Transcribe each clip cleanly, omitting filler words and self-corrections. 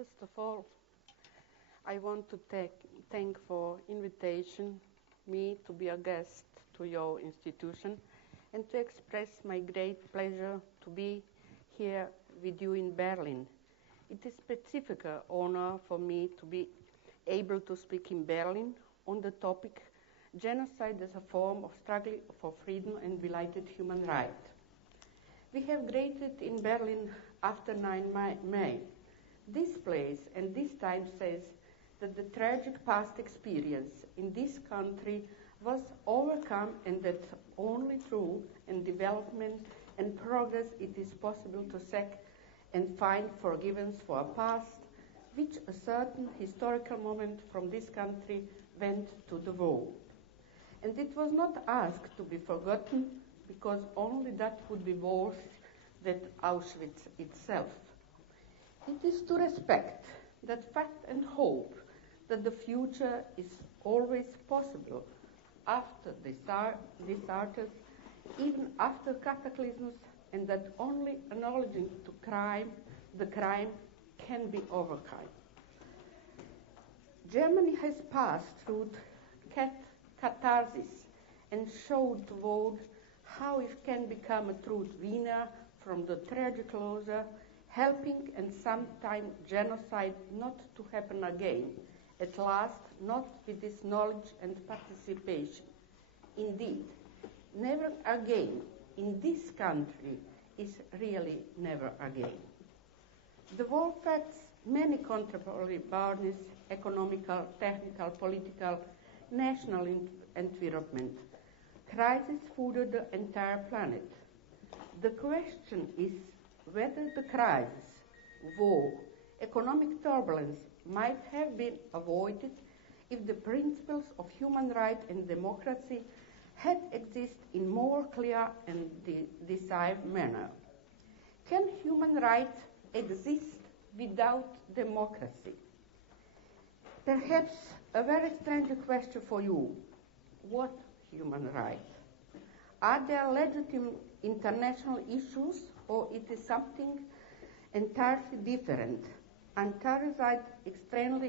First of all, I want to thank for invitation me to be a guest to your institution and to express my great pleasure to be here with you in Berlin. It is a specific honor for me to be able to speak in Berlin on the topic genocide as a form of struggle for freedom and violated human rights. We have graduated in Berlin after 9 May. This place and this time says that the tragic past experience in this country was overcome and that only through and development and progress it is possible to seek and find forgiveness for a past which a certain historical moment from this country went to the world. And it was not asked to be forgotten because only that would be worse than Auschwitz itself. It is to respect that fact and hope that the future is always possible after disasters, even after cataclysms, and that only acknowledging the crime can be overcome. Germany has passed through catharsis and showed the world how it can become a true winner from the tragic loser, helping and sometimes genocide not to happen again, at last not with this knowledge and participation. Indeed, never again in this country is really never again. The war faced many contemporary burdens, economical, technical, political, national environment. Crisis flooded the entire planet. The question is whether the crisis, war, economic turbulence might have been avoided if the principles of human rights and democracy had existed in more clear and decisive manner. Can human rights exist without democracy? Perhaps a very strange question for you. What human rights? Are there legitimate international issues, or it is something entirely different, unauthorized external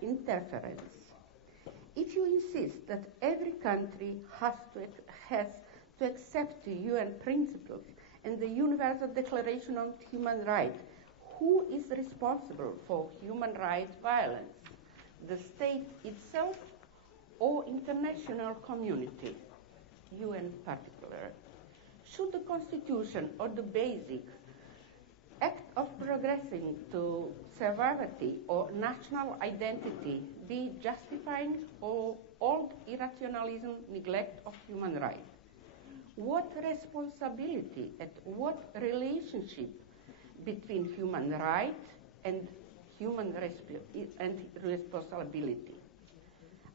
interference? If you insist that every country has to accept the UN principles and the Universal Declaration on Human Rights, who is responsible for human rights violence? The state itself or international community? UN in particular. Should the Constitution or the basic act of progressing to sovereignty or national identity be justifying or old irrationalism neglect of human rights? What responsibility and what relationship between human rights and human responsibility?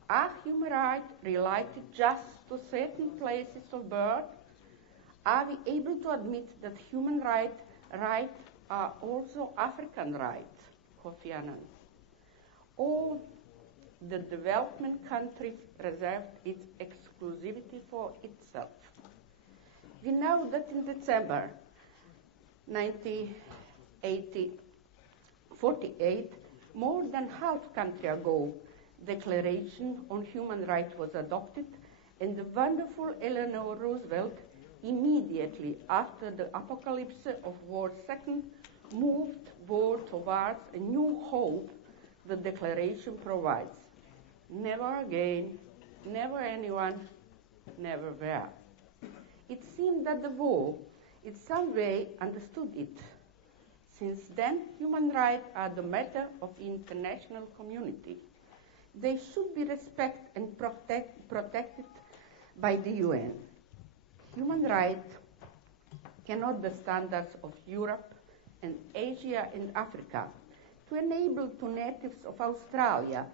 Are human rights related just to certain places of birth? Are we able to admit that human rights are also African rights, Kofi Annan? Or the development countries reserved its exclusivity for itself? We know that in December 1948, more than half a century ago, Declaration on Human Rights was adopted, and the wonderful Eleanor Roosevelt, immediately after the apocalypse of World War II, moved forward towards a new hope the Declaration provides. Never again, never anyone, never where. It seemed that the war, in some way, understood it. Since then, human rights are the matter of the international community. They should be respected and protected by the UN. Human rights cannot be standards of Europe and Asia and Africa to enable to natives of Australia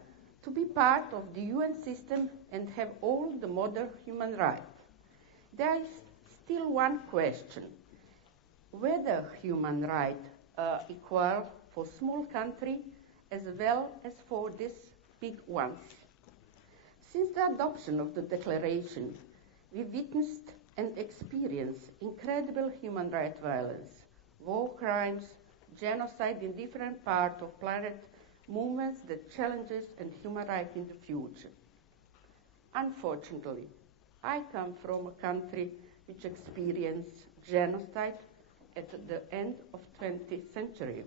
to be part of the UN system and have all the modern human rights. There is still one question, whether human rights are equal for small countries as well as for these big ones. Since the adoption of the Declaration, we witnessed and experienced incredible human rights violence, war crimes, genocide in different parts of planet, movements, the challenges and human rights in the future. Unfortunately, I come from a country which experienced genocide at the end of 20th century.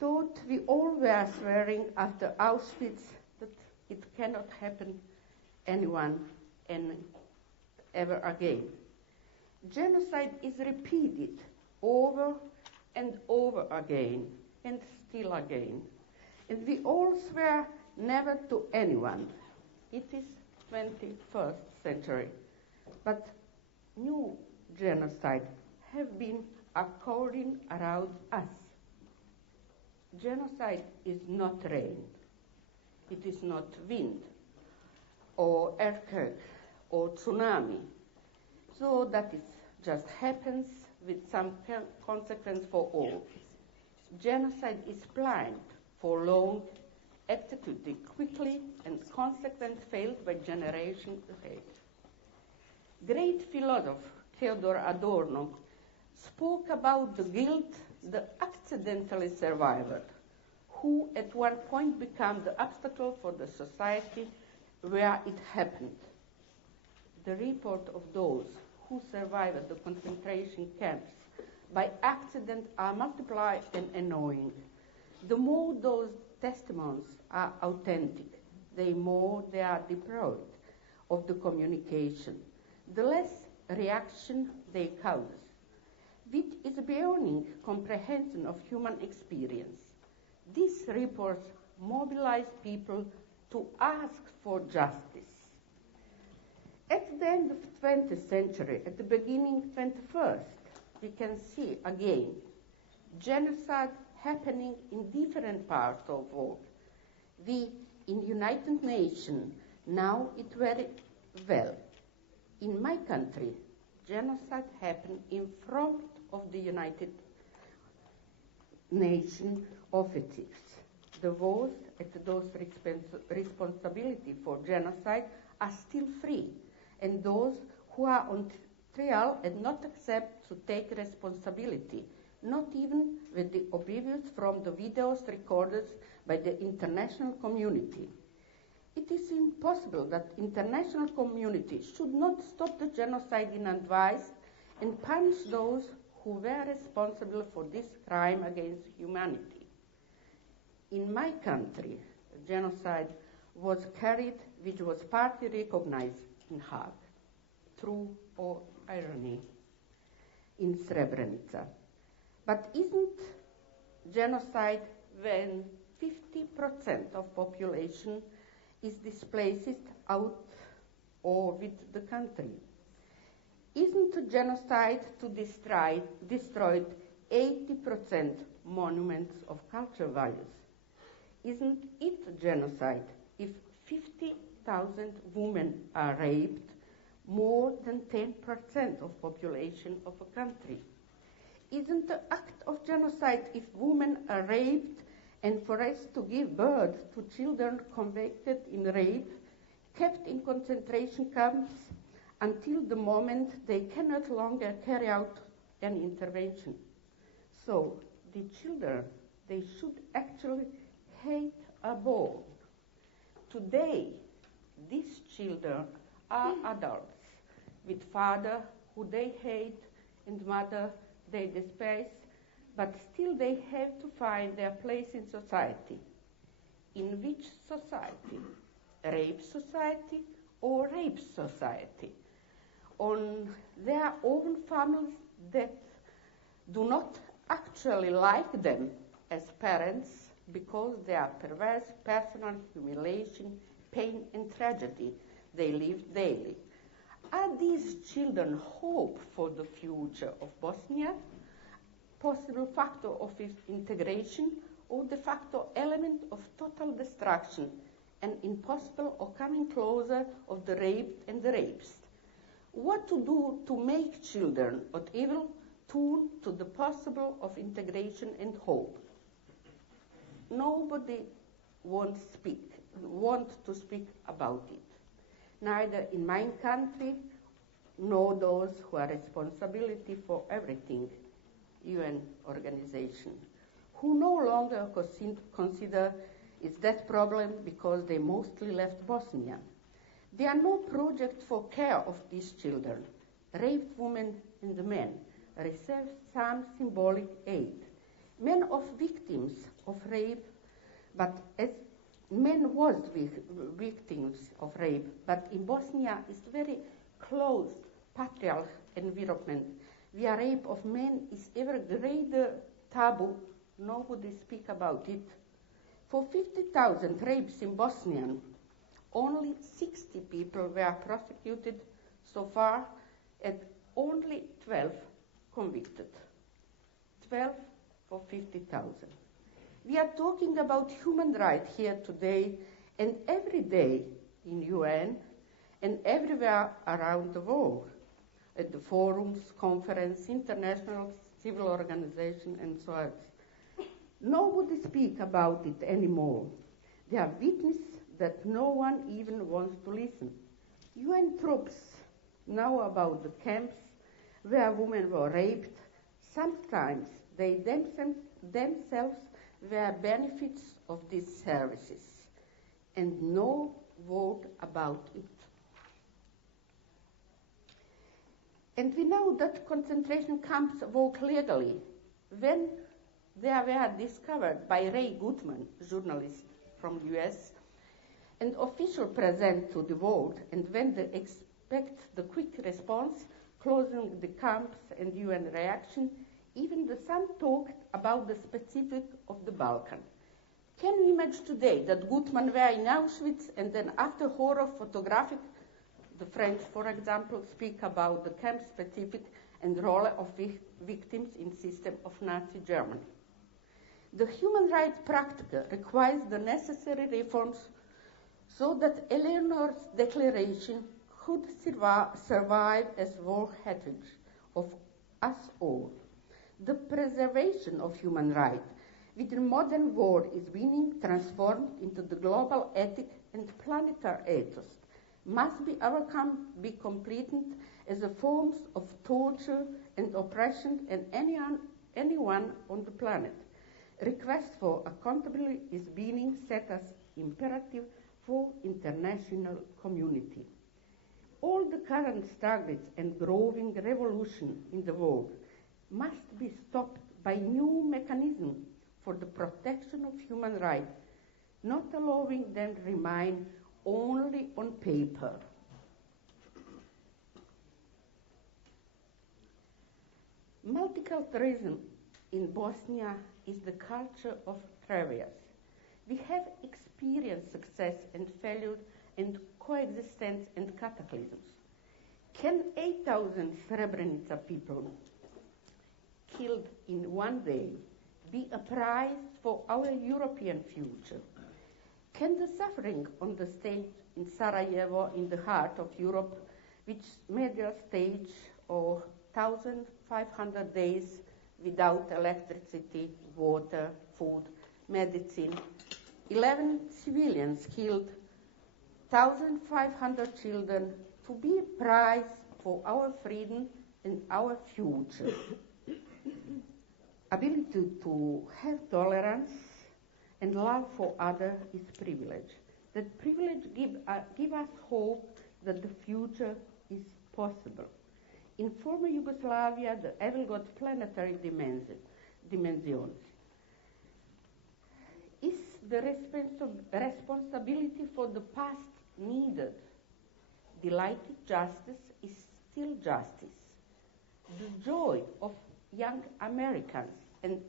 Thought we all were swearing after Auschwitz that it cannot happen anyone and ever again. Genocide is repeated over and over again and still again. And we all swear never to anyone. It is 21st century. But new genocide have been occurring around us. Genocide is not rain. It is not wind or earthquake or tsunami. So that it just happens with some consequence for all. Genocide is planned for long, executed quickly, and consequent failed by generations ahead. Great philosopher Theodor Adorno spoke about the guilt the accidentally survivor, who at one point became the obstacle for the society where it happened. The report of those who survived the concentration camps by accident are multiplied and annoying. The more those testimonies are authentic, the more they are deprived of the communication, the less reaction they cause, which is beyond comprehension of human experience. These reports mobilize people to ask for justice. At the end of the 20th century, at the beginning of the 21st, we can see again genocide happening in different parts of the world. We in United Nations know it very well. In my country, genocide happened in front of the United Nations officers. The those at those responsibility for genocide are still free, and those who are on trial and not accept to take responsibility, not even with the obedience from the videos recorded by the international community. It is impossible that international community should not stop the genocide in advice and punish those who were responsible for this crime against humanity. In my country, genocide was carried, which was partly recognized in Hague, true or irony, in Srebrenica. But isn't genocide when 50% of population is displaced out or with the country? Isn't genocide to destroy 80% monuments of cultural values? Isn't it genocide if 50,000 women are raped, more than 10% of population of a country? Isn't the act of genocide if women are raped and forced to give birth to children convicted in rape, kept in concentration camps until the moment they cannot longer carry out an intervention? So the children, they should actually hate a born. Today, these children are adults with father who they hate and mother they despise, but still they have to find their place in society. In which society? Rape society or rape society? On their own families that do not actually like them as parents because they are perverse, personal humiliation, pain and tragedy they live daily. Are these children hope for the future of Bosnia, possible factor of its integration, or de facto element of total destruction and impossible or coming closer of the raped and the rapist? What to do to make children of evil tune to the possible of integration and hope? Nobody wants to speak about it. Neither in my country, nor those who are responsibility for everything UN organization, who no longer consider its death problem because they mostly left Bosnia. There are no projects for care of these children. Raped women and men receive some symbolic aid. Men of victims of rape, but as men was victims of rape, but in Bosnia it's very closed patriarchal environment where rape of men is ever greater taboo. Nobody speak about it. For 50,000 rapes in Bosnia, only 60 people were prosecuted so far, and only 12 convicted. 12 for 50,000. We are talking about human rights here today and every day in UN and everywhere around the world, at the forums, conferences, international civil organizations, and so on. Nobody speaks about it anymore. They are witnesses that no one even wants to listen. UN troops know about the camps where women were raped. Sometimes they themselves were benefits of these services, and no word about it. And we know that concentration camps work legally. When they were discovered by Ray Goodman, journalist from US, and official present to the world, and when they expect the quick response, closing the camps and UN reaction, even some talked about the specific of the Balkan. Can we imagine today that Gutmann were in Auschwitz and then after horror photographic, the French, for example, speak about the camp specific and role of victims in system of Nazi Germany. The human rights practice requires the necessary reforms so that Eleanor's declaration could survive as war heritage of us all. The preservation of human rights within modern world is being transformed into the global ethic and planetary ethos, must be overcome, be completed as a forms of torture and oppression and anyone on the planet. Request for accountability is being set as imperative for international community. All the current struggles and growing revolution in the world must be stopped by new mechanisms for the protection of human rights, not allowing them to remain only on paper. Multiculturalism in Bosnia is the culture of traverse. We have experienced success and failure and coexistence and cataclysms. Can 8,000 Srebrenica people killed in one day be a prize for our European future? Can the suffering on the stage in Sarajevo, in the heart of Europe, which major stage of 1,500 days without electricity, water, food, medicine, 11 civilians killed, 1,500 children, to be a prize for our freedom and our future? Ability to have tolerance and love for others is privilege. That privilege give us hope that the future is possible. In former Yugoslavia, the evil got planetary dimensions. Is the responsibility for the past needed? Delighted justice is still justice. The joy of young Americans and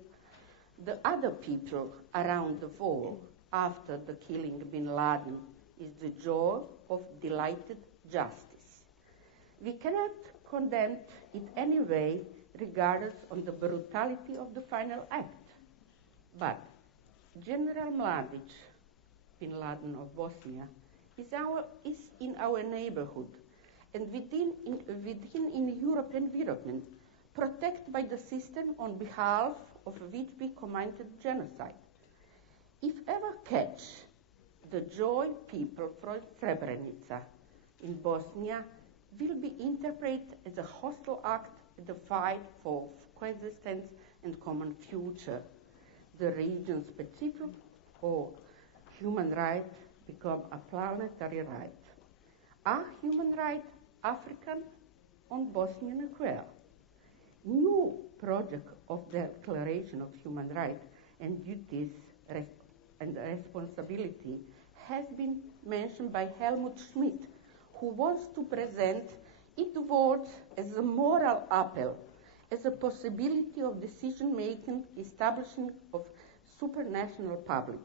the other people around the world after the killing of bin Laden is the joy of delighted justice. We cannot condemn it anyway, regardless of the brutality of the final act. But General Mladic, bin Laden of Bosnia, is in our neighborhood and within in European environment, protected by the system on behalf of which we committed genocide. If ever catch, the joy people from Srebrenica in Bosnia will be interpreted as a hostile act in the fight for coexistence and common future. The region-specific or human right become a planetary right. Are human rights African or Bosnian as well? New project of the Declaration of Human Rights and Duties and Responsibility has been mentioned by Helmut Schmidt, who wants to present its words as a moral appeal, as a possibility of decision-making, establishing of supranational public,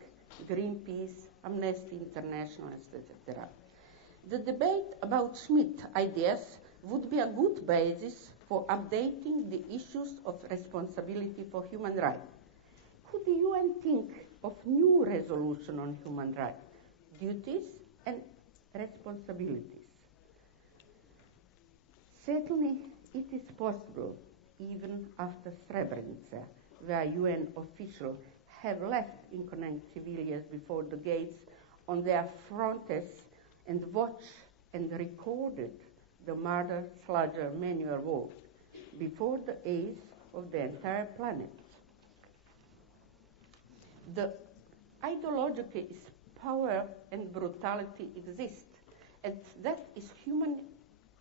Greenpeace, Amnesty International, etc. The debate about Schmidt ideas would be a good basis for updating the issues of responsibility for human rights. Could the UN think of new resolution on human rights, duties and responsibilities? Certainly, it is possible, even after Srebrenica, where UN officials have left innocent civilians before the gates on their fronts and watched and recorded the murder, slaughter, manual war before the eyes of the entire planet. The ideological power and brutality exist, and that is human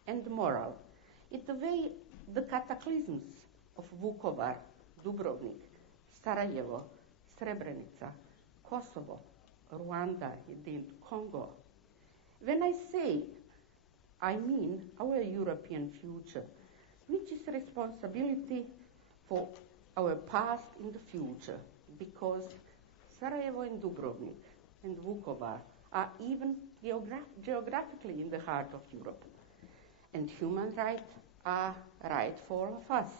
and moral. It's the way the cataclysms of Vukovar, Dubrovnik, Sarajevo, Srebrenica, Kosovo, Rwanda, indeed Congo. When I say, I mean our European future, which is responsibility for our past in the future, because Sarajevo and Dubrovnik and Vukovar are even geographically in the heart of Europe. And human rights are right for all of us.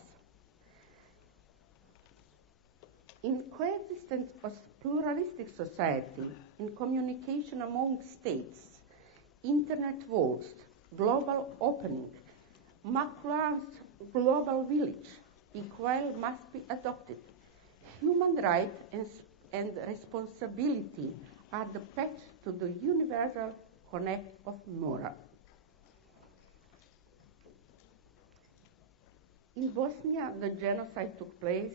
In coexistence of pluralistic society, in communication among states, internet wars, global opening, Macron's global village, equal must be adopted. Human rights and responsibility are the patch to the universal connect of moral. In Bosnia, the genocide took place,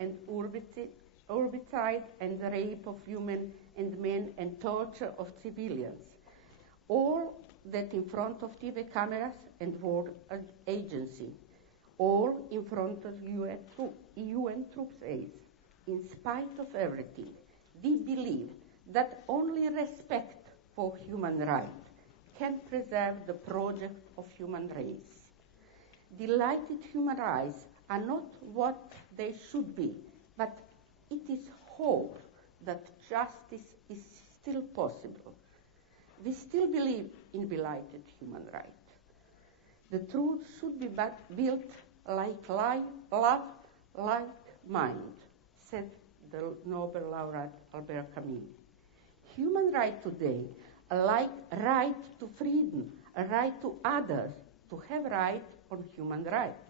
and herbicide and the rape of women and men and torture of civilians. All that in front of TV cameras and world agency. All in front of UN troops aids. In spite of everything, we believe that only respect for human rights can preserve the project of human race. Delighted human rights are not what they should be, but it is hope that justice is still possible. We still believe in belighted human rights. The truth should be built like love, like mind, said the Nobel laureate Albert Camus. Human rights today are like right to freedom, a right to others, to have right on human rights.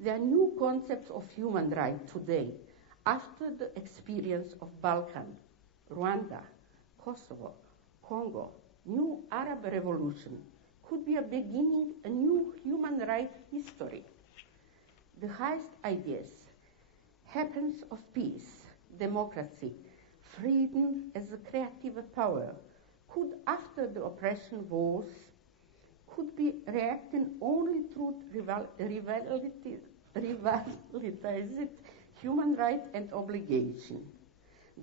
There are new concepts of human rights today after the experience of Balkan, Rwanda, Kosovo, Congo, new Arab revolution could be a beginning, a new human rights history. The highest ideas, happens of peace, democracy, freedom as a creative power, could, after the oppression wars, could be reacting only through revitalized human rights and obligation.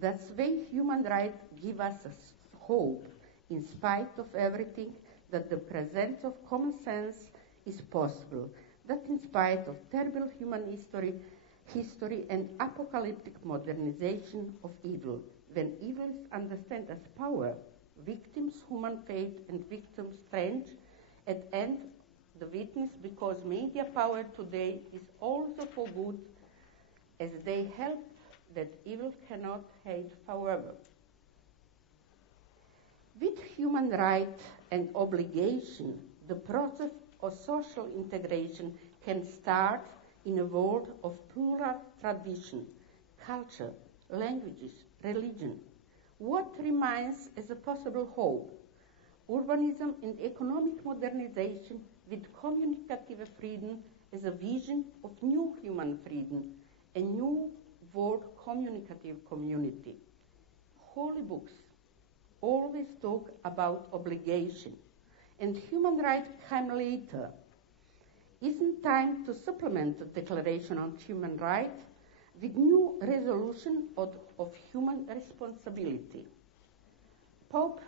That's why human rights give us a hope, in spite of everything, that the presence of common sense is possible, that in spite of terrible human history and apocalyptic modernization of evil, when evil is understood as power, victims' human fate and victims' strength, at end the witness, because media power today is also for good, as they help that evil cannot hate forever. With human right and obligation, the process of social integration can start in a world of plural tradition, culture, languages, religion. What remains as a possible hope? Urbanism and economic modernization with communicative freedom as a vision of new human freedom a new world communicative community. Holy books always talk about obligation, and human rights come later. Isn't time to supplement the Declaration on Human Rights with new resolution of human responsibility? Pope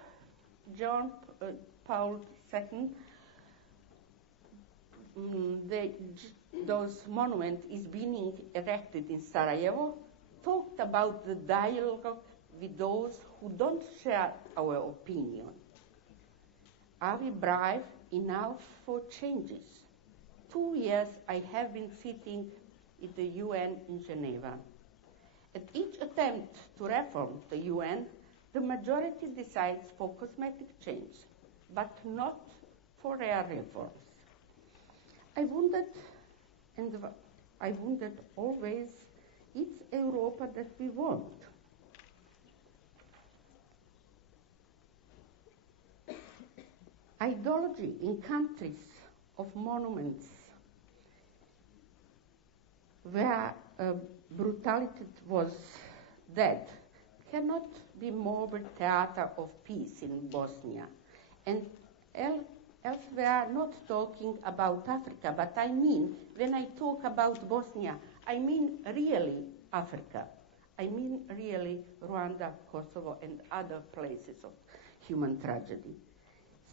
John Paul II, those monument is being erected in Sarajevo, talked about the dialogue with those who don't share our opinion. Are we brave enough for changes? 2 years I have been sitting in the UN in Geneva. At each attempt to reform the UN, the majority decides for cosmetic change, but not for real reforms. I wondered always, it's Europa that we want. Ideology in countries of monuments where brutality was dead cannot be more the theater of peace in Bosnia. And elsewhere, not talking about Africa, but I mean, when I talk about Bosnia, I mean really Africa. I mean really Rwanda, Kosovo, and other places of human tragedy.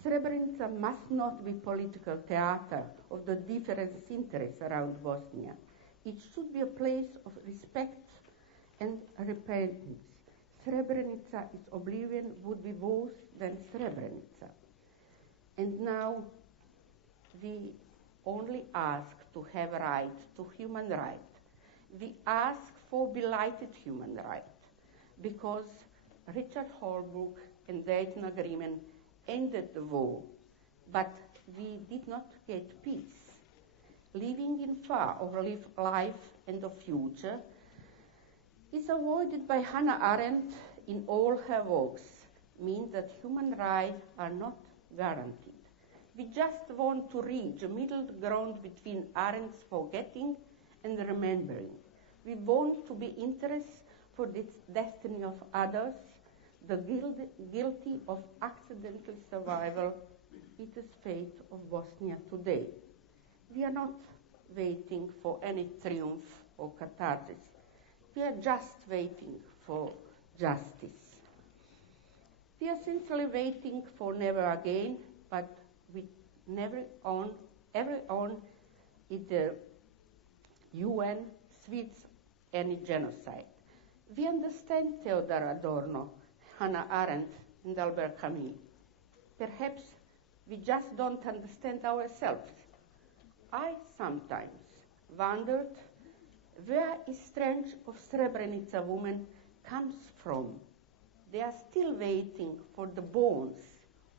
Srebrenica must not be political theater of the different interests around Bosnia. It should be a place of respect and repentance. Srebrenica's oblivion would be worse than Srebrenica. And now we only ask to have right to human right. We ask for belated human right because Richard Holbrooke and Dayton Agreement ended the war, but we did not get peace. Living in fear of life and the future is avoided by Hannah Arendt in all her works, means that human rights are not guaranteed. We just want to reach a middle ground between Arendt's forgetting and remembering. We want to be interested for the destiny of others, the guilty of accidental survival. It is fate of Bosnia today. We are not waiting for any triumph or catharsis. We are just waiting for justice. We are essentially waiting for never again, but with never on either UN, Swiss, any genocide. We understand Theodor Adorno, Hannah Arendt, and Albert Camus. Perhaps we just don't understand ourselves. I sometimes wondered where is strength of Srebrenica women comes from. They are still waiting for the bones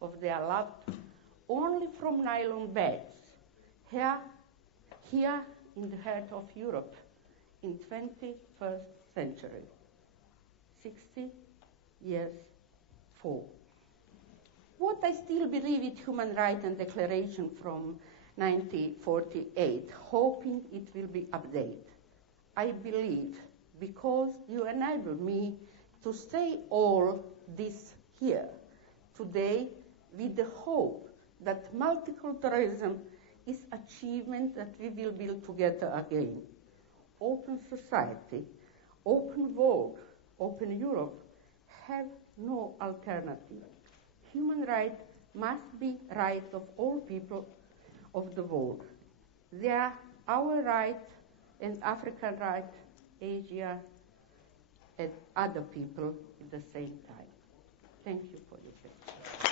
of their loved only from nylon bags. Here in the heart of Europe in 21st century, 60 years for. What I still believe in human rights and declaration from 1948, hoping it will be updated. I believe because you enable me to say all this here today with the hope that multiculturalism is achievement that we will build together again. Open society, open world, open Europe have no alternative. Human rights must be rights of all people of the world. They are our rights and African rights, Asia, and other people at the same time. Thank you for your attention.